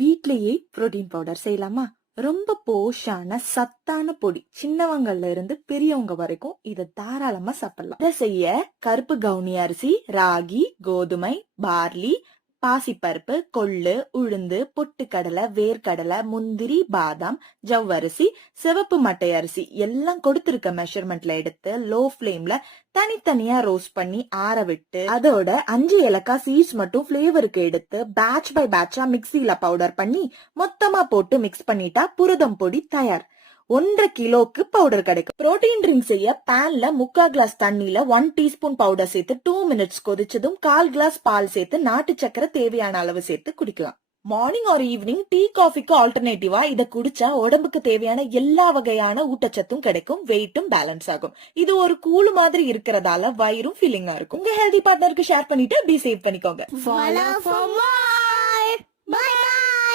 வீட்லயே protein powder செய்யலாமா? ரொம்ப போஷான சத்தான பொடி, சின்னவங்கள்ல இருந்து பெரியவங்க வரைக்கும் இத தாராளமா சாப்பிடலாம். இதை செய்ய கருப்பு கவுனி அரிசி, ராகி, கோதுமை, பார்லி, பாசிப்பருப்பு, கொள்ளு, உளுந்து, பொட்டுக்கடலை, வேர்க்கடலை, முந்திரி, பாதாம், ஜவ்வரிசி, சிவப்பு மட்டை அரிசி எல்லாம் கொடுத்திருக்க மெஷர்மெண்ட்ல எடுத்து லோ ஃபிளேம்ல தனித்தனியா ரோஸ்ட் பண்ணி ஆற விட்டு அதோட 5 ஏலக்காய் சீட்ஸ் மட்டும் ஃபிளேவருக்கு எடுத்து பேட்ச் பை பேட்சா மிக்ஸில பவுடர் பண்ணி மொத்தமா போட்டு மிக்ஸ் பண்ணிட்டா புரதம் பொடி தயார். 1.5 கிலோக்கு பவுடர் கிடைக்கும். புரோட்டீன் ட்ரிங்க் செய்ய பேன்ல 3/4 கிளாஸ் தண்ணியில 1 டீஸ்பூன் பவுடர் சேர்த்து 2 மினிட்ஸ் கொதிச்சதும் 1/4 கிளாஸ் பால் சேர்த்து நாட்டு சக்கரை தேவையான அளவு சேர்த்து குடிக்கலாம். மார்னிங் ஆர் ஈவினிங் டீ காஃபிக்கு ஆல்டர்னேட்டிவா இத குடிச்சா உடம்புக்கு தேவையான எல்லா வகையான ஊட்டச்சத்தும் கிடைக்கும், வெயிட்டும் பேலன்ஸ் ஆகும். இது ஒரு கூழு மாதிரி இருக்கிறதால வயிறும் ஃபீலிங்கா இருக்கும். உங்க ஹெல்தி பார்ட்னருக்கு ஷேர் பண்ணிட்டு பி சேவ் பண்ணிக்கோங்க. Follow for more. Bye.